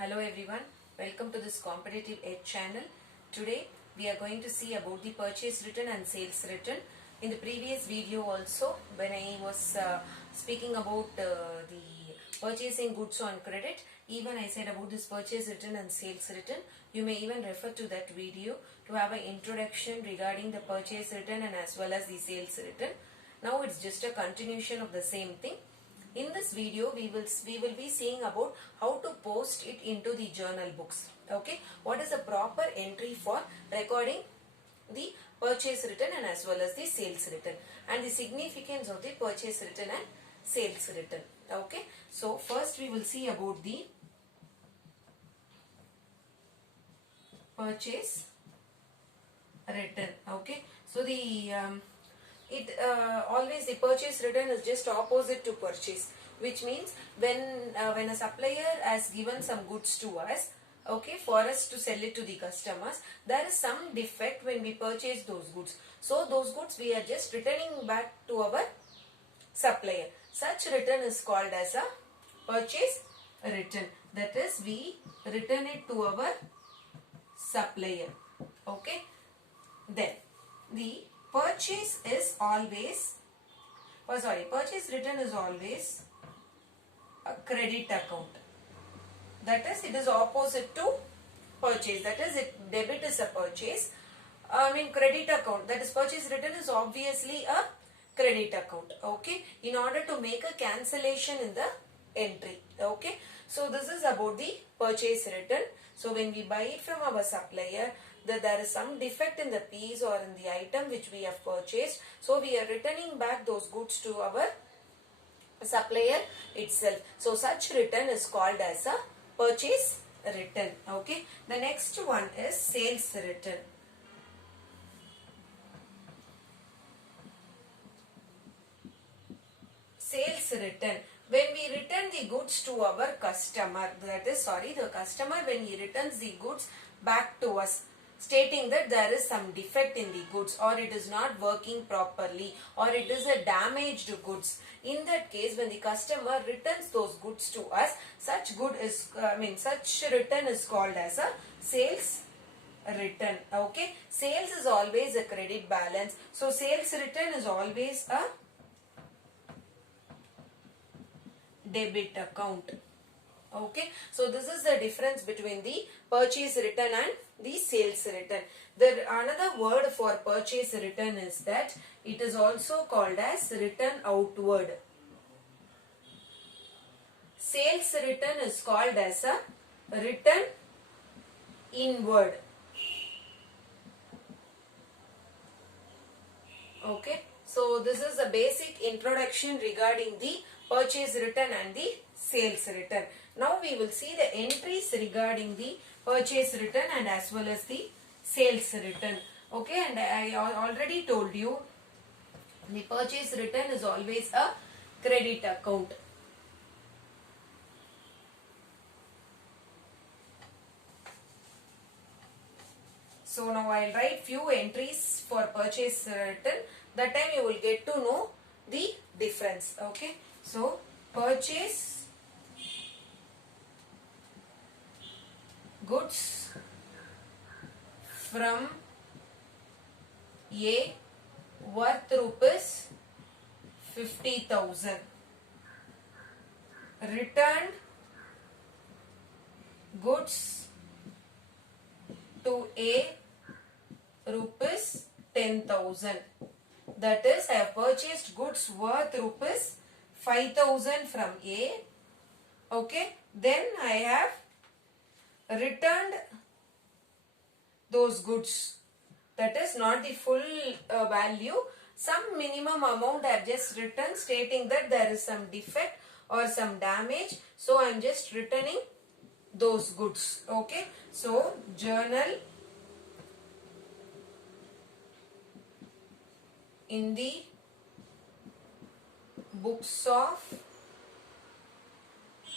Hello everyone, welcome to this competitive edge channel. Today we are going to see about the purchase return and sales return. In the previous video also, when I was speaking about the purchasing goods on credit, even I said about this purchase return and sales return. You may even refer to that video to have an introduction regarding the purchase return and as well as the sales return. Now it's just a continuation of the same thing. In this video, we will be seeing about how to post it into the journal books. Okay, what is the proper entry for recording the purchase return and as well as the sales return, and the significance of the purchase return and sales return. Okay, so first we will see about the purchase return. Okay, so the always the purchase return is just opposite to purchase, which means when a supplier has given some goods to us, okay, for us to sell it to the customers, there is some defect when we purchase those goods. So those goods we are just returning back to our supplier. Such return is called as a purchase return. That is, we return it to our supplier. Okay, then the purchase return is always a credit account. That is, it is opposite to purchase. That is, debit is a purchase. Credit account, that is purchase return, is obviously a credit account. Okay, in order to make a cancellation in the entry. Okay, so this is about the purchase return. So when we buy it from our supplier, that there is some defect in the piece or in the item which we have purchased, so we are returning back those goods to our supplier itself. So such return is called as a purchase return. Okay, the next one is sales return. Sales return, when we return the goods to our customer, the customer, when he returns the goods back to us, stating that there is some defect in the goods, or it is not working properly, or it is a damaged goods. In that case, when the customer returns those goods to us, such return is called as a sales return. Okay, sales is always a credit balance, so sales return is always a debit account. Okay, so this is the difference between the purchase return and the sales return. Another word for purchase return is that it is also called as return outward. Sales return is called as a return inward. Okay, so this is the basic introduction regarding the purchase return and the sales return. Now we will see the entries regarding the purchase return and as well as the sales return. Okay, and I already told you the purchase return is always a credit account. So now I will write few entries for purchase return. That time you will get to know the difference. Okay, so purchase goods from A worth rupees 50,000. Returned goods to A rupees 10,000. That is, I have purchased goods worth rupees 5,000 from A. Okay, then I have returned those goods. That is not the full value. Some minimum amount I have just written, stating that there is some defect or some damage. So I am just returning those goods. Okay, so journal in the books of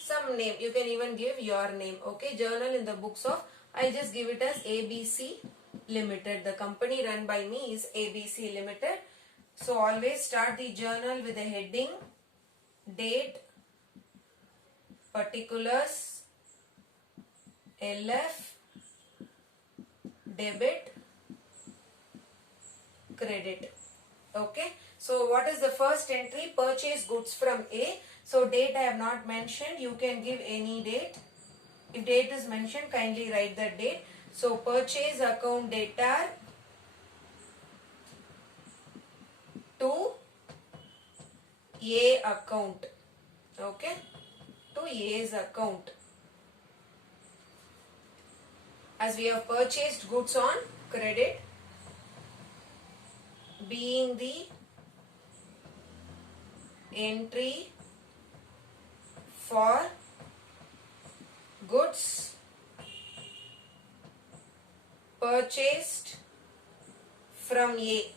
some name, you can even give your name. Okay, journal in the books of, I just give it as ABC Limited. The company run by me is ABC Limited. So always start the journal with a heading, date, particulars, LF debit credit. Okay, so what is the first entry? Purchase goods from A. So date I have not mentioned, you can give any date. If date is mentioned, kindly write that date. So purchase account debtor to A account. Okay, to A's account. As we have purchased goods on credit, being the entry for goods purchased from A.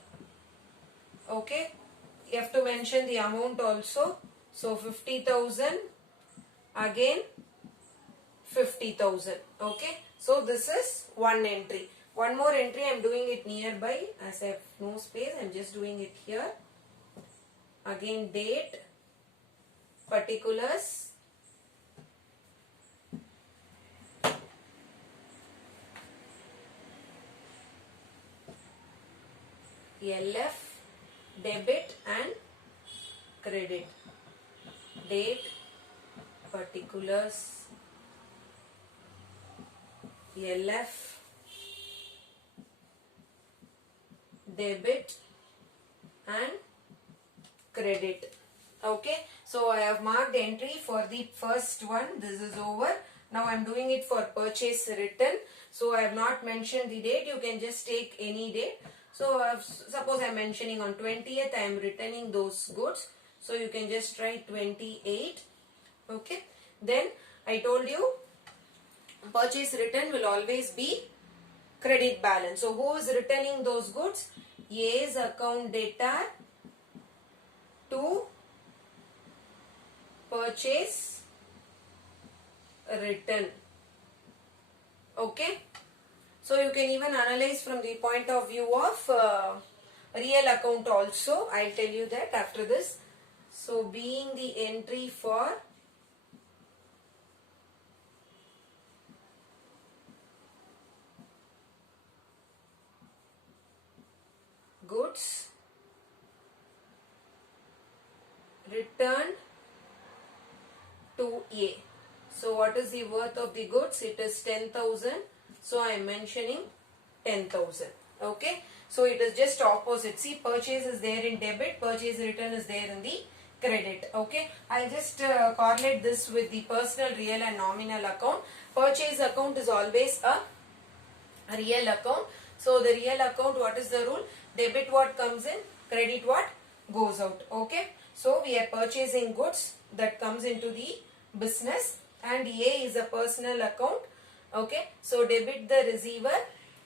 Okay, you have to mention the amount also. So 50,000, again 50,000. Okay, so this is one entry. One more entry, I am doing it nearby. As I have no space, I am just doing it here. Again date, particulars, LF debit and credit. Date, particulars, LF debit and credit. Okay, so I have marked entry for the first one. This is over. Now I am doing it for purchase return. So I have not mentioned the date. You can just take any date. So suppose I am mentioning on 20th I am returning those goods. So you can just write 28. Okay, then I told you purchase return will always be credit balance. So who is returning those goods? A's account debtor to purchase return. Okay, so you can even analyze from the point of view of real account also. I'll tell you that after this. So being the entry for goods returned to A. So what is the worth of the goods? It is 10,000. So I am mentioning 10,000. Okay. So it is just opposite. See, purchase is there in debit, purchase return is there in the credit. Okay. I'll just correlate this with the personal, real and nominal account. Purchase account is always a real account. So the real account, what is the rule? Debit what comes in, credit what goes out. Okay. So we are purchasing goods that comes into the business, and A is a personal account. Okay. So debit the receiver,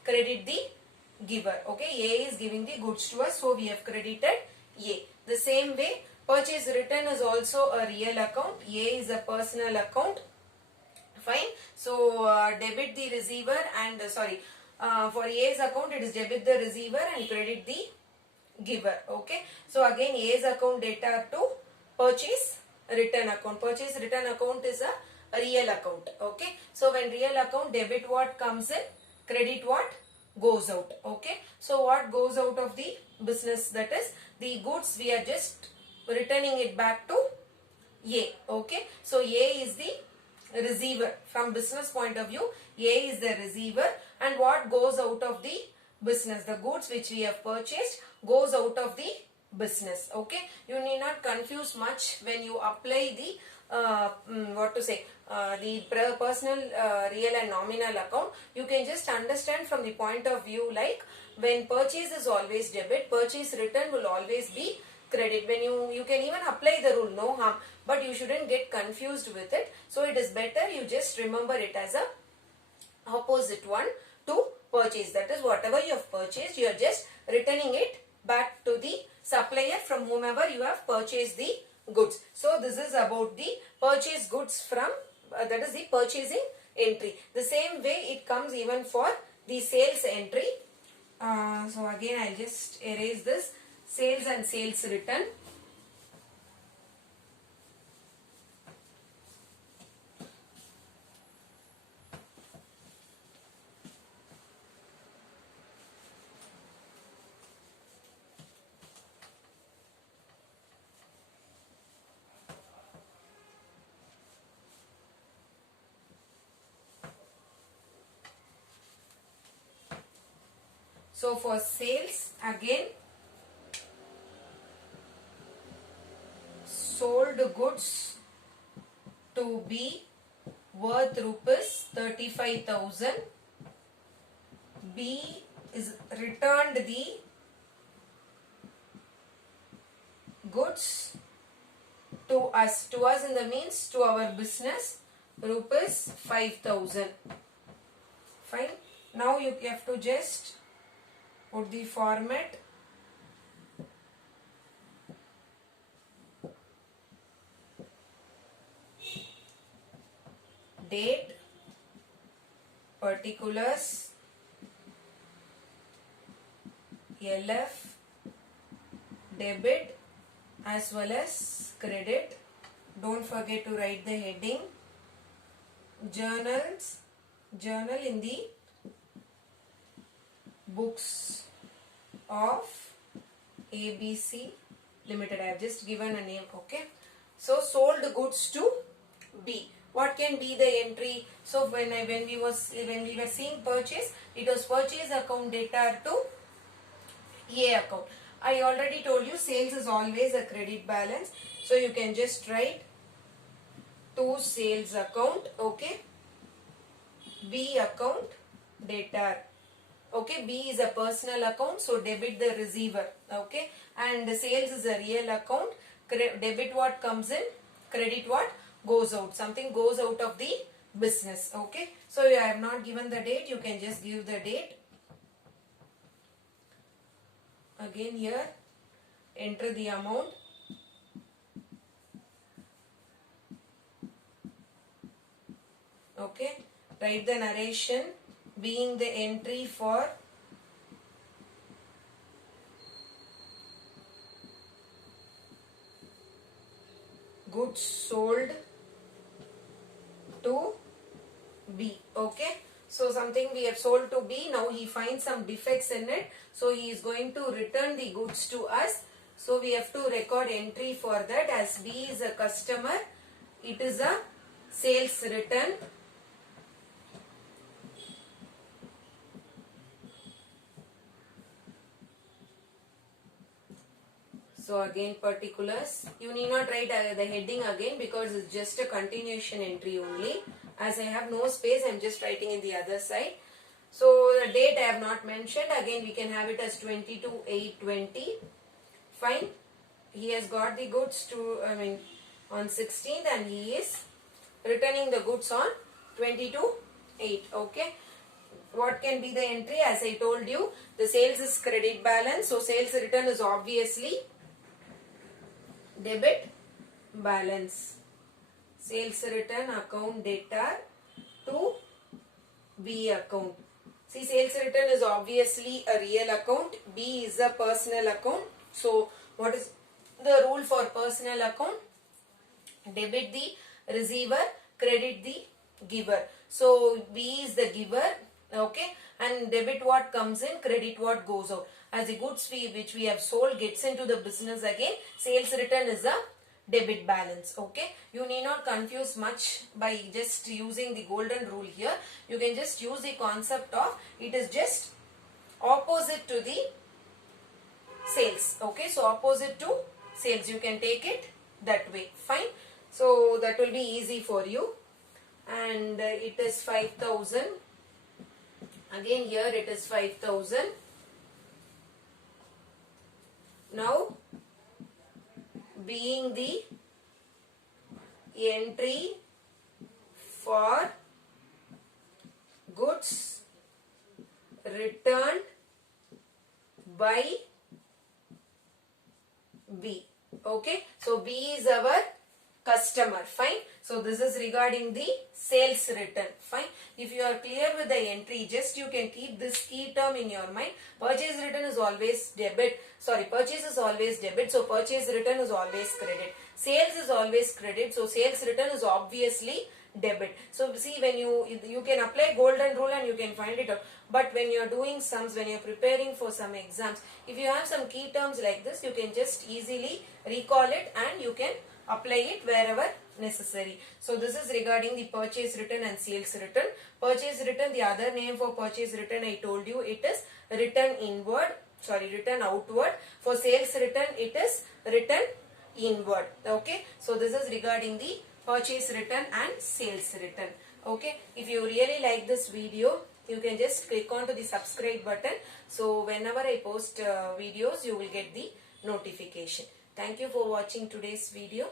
credit the giver. Okay. A is giving the goods to us. So we have credited A. The same way, purchase return is also a real account. A is a personal account. Fine. So debit the receiver and for A's account it is debit the receiver and credit the giver. Okay. So again A's account data to purchase return account. Purchase return account is a real account. Okay. So when real account, debit what comes in, credit what goes out. Okay. So what goes out of the business, that is the goods, we are just returning it back to A. Okay. So A is the receiver. From business point of view, A is the receiver, and what goes out of the business, the goods which we have purchased goes out of the business. Okay. You need not confuse much when you apply the the personal, real and nominal account. You can just understand from the point of view like when purchase is always debit, purchase return will always be credit. When you can even apply the rule, no harm, but you shouldn't get confused with it. So it is better you just remember it as a opposite one to purchase. That is, whatever you have purchased, you are just returning it back to the supplier from whomever you have purchased the goods. So this is about the purchase goods from that is the purchasing entry. The same way it comes even for the sales entry. So again I'll just erase this. Sales and sales return. So for sales, again, sold goods to be worth rupees 35,000. B is returned the goods to us. To us in the means to our business, rupees 5,000. Fine. Now you have to just put the format. Date, particulars, LF, debit as well as credit. Don't forget to write the heading. Journals, journal in the books of ABC Limited. I have just given a name. Okay. So sold goods to B. What can be the entry? So when we were seeing purchase, it was purchase account debtor to A account. I already told you sales is always a credit balance. So you can just write to sales account. Okay. B account debtor. Okay. B is a personal account. So debit the receiver. Okay. And the sales is a real account. Debit what comes in. Credit what goes out. Something goes out of the business. Okay. So I have not given the date. You can just give the date. Again here, enter the amount. Okay. Write the narration being the entry for goods sold to B. Okay. So something we have sold to B. Now he finds some defects in it. So he is going to return the goods to us. So we have to record entry for that. As B is a customer, it is a sales return. So again particulars. You need not write the heading again because it's just a continuation entry only. As I have no space, I am just writing in the other side. So the date I have not mentioned. Again we can have it as 22/8/20. Fine. He has got the goods to on 16th and he is returning the goods on 22/8. Okay. What can be the entry? As I told you, the sales is credit balance. So sales return is obviously debit balance. Sales return account debtor to B account. See, sales return is obviously a real account. B is a personal account. So what is the rule for personal account? Debit the receiver, credit the giver. So B is the giver. Okay. And debit what comes in, credit what goes out. As the goods which we have sold gets into the business again, sales return is a debit balance. Okay. You need not confuse much by just using the golden rule here. You can just use the concept of it is just opposite to the sales. Okay. So opposite to sales. You can take it that way. Fine. So that will be easy for you. And it is 5,000. Again here it is 5,000. Now being the entry for goods returned by B. Okay. So B is our customer. Fine. So this is regarding the sales return. Fine. If you are clear with the entry, just you can keep this key term in your mind. Purchase return is always debit. Sorry, purchase is always debit. So purchase return is always credit. Sales is always credit. So sales return is obviously debit. So see, when you can apply golden rule and you can find it out. But when you are doing sums, when you are preparing for some exams, if you have some key terms like this, you can just easily recall it and you can apply it wherever necessary. So this is regarding the purchase return and sales return. Purchase return, the other name for purchase return I told you, it is return return outward. For sales return it is return inward. Okay, so this is regarding the purchase return and sales return. Okay, if you really like this video, you can just click on to the subscribe button. So whenever I post videos, you will get the notification. Thank you for watching today's video.